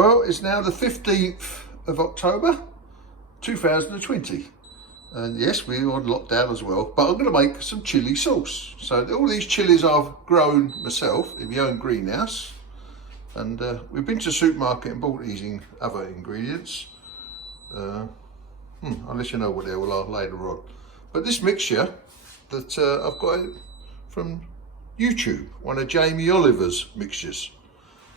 Well, it's now the 15th of October 2020. And yes, we're on lockdown as well, but I'm going to make some chili sauce. So all these chilies I've grown myself in my own greenhouse. And we've been to the supermarket and bought these in other ingredients. I'll let you know what they all are later on. But this mixture that I've got from YouTube, one of Jamie Oliver's mixtures.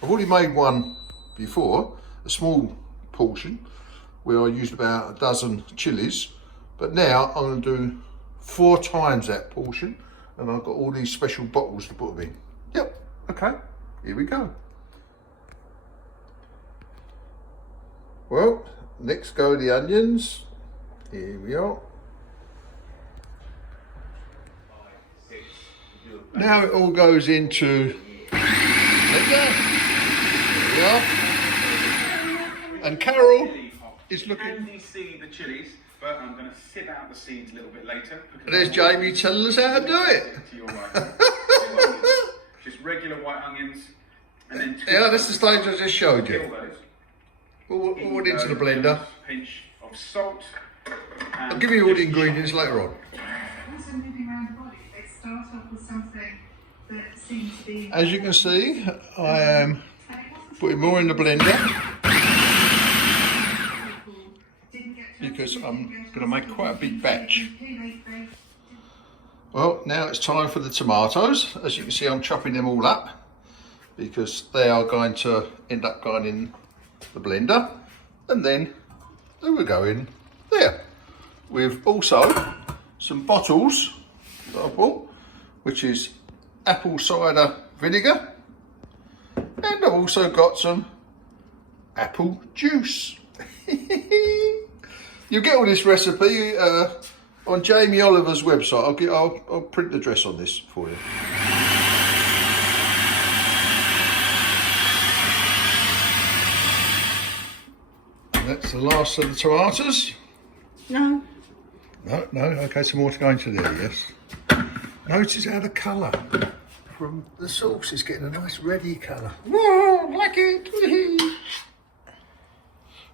I've already made one before, a small portion, where I used about a dozen chilies. But now I'm going to do 4 times that portion, and I've got all these special bottles to put them in. Yep, okay, here we go. Well, next go the onions. Here we are. Now it all goes into there we are. And Carol is looking. Can you see the chilies? But I'm going to sieve out the seeds a little bit later. There's Jamie telling us how to do it. To your right. Just regular white onions, and then yeah, that's the stage I just showed you. All All into the blender. Pinch of salt. I'll give you all the ingredients later on. Also moving around the body, they start off with something that seems to be. As you can see, I am putting more in the blender because I'm going to make quite a big batch. Well, now it's time for the tomatoes. As you can see, I'm chopping them all up because they are going to end up going in the blender, and then they will go in there. With also some bottles that I bought, which is apple cider vinegar, and I've also got some apple juice. You'll get all this recipe on Jamie Oliver's website. I'll print the address on this for you. And that's the last of the tomatoes. No. No, okay, some more to go into there, yes. Notice how the colour from the sauce is getting a nice reddy colour. Whoa, like it.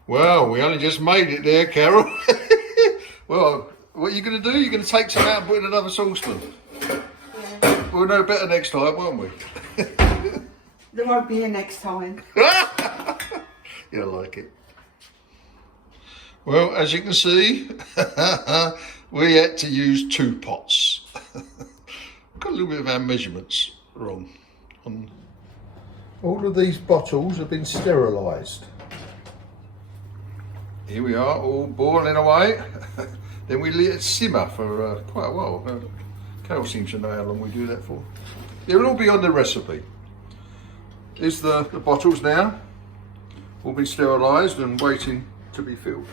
Well, we only just made it there, Carol. Well, what are you going to do? You're going to take some out and put in another saucepan. Yeah. We'll know better next time, won't we? There won't be a next time. You'll like it. Well, as you can see, we had to use 2 pots. Got a little bit of our measurements wrong. All of these bottles have been sterilised. Here we are, all boiling away. Then we let it simmer for quite a while. Carol seems to know how long we do that for. It will all be on the recipe. Here's the bottles now, all been sterilised and waiting to be filled.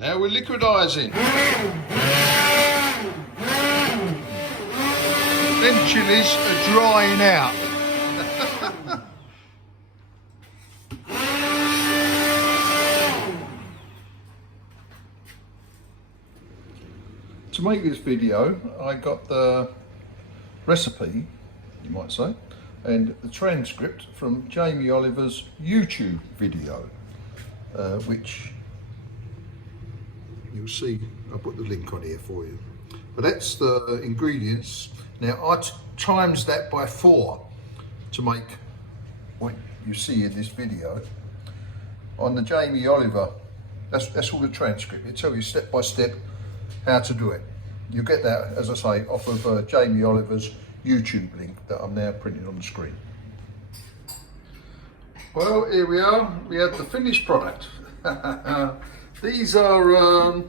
Now we're liquidising. Them chilies are drying out. To make this video, I got the recipe, you might say, and the transcript from Jamie Oliver's YouTube video, which you'll see. I'll put the link on here for you. But that's the ingredients. Now I times that by 4 to make what you see in this video. On the Jamie Oliver, that's all the transcript. It tells you step by step how to do it. You get that, as I say, off of Jamie Oliver's YouTube link that I'm now printing on the screen. Well, here we are. We have the finished product. These are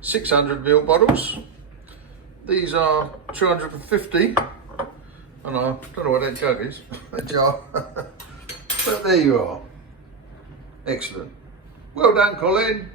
600 ml bottles. These are 250, and I don't know what that jug is, that jar. But there you are. Excellent. Well done, Colin.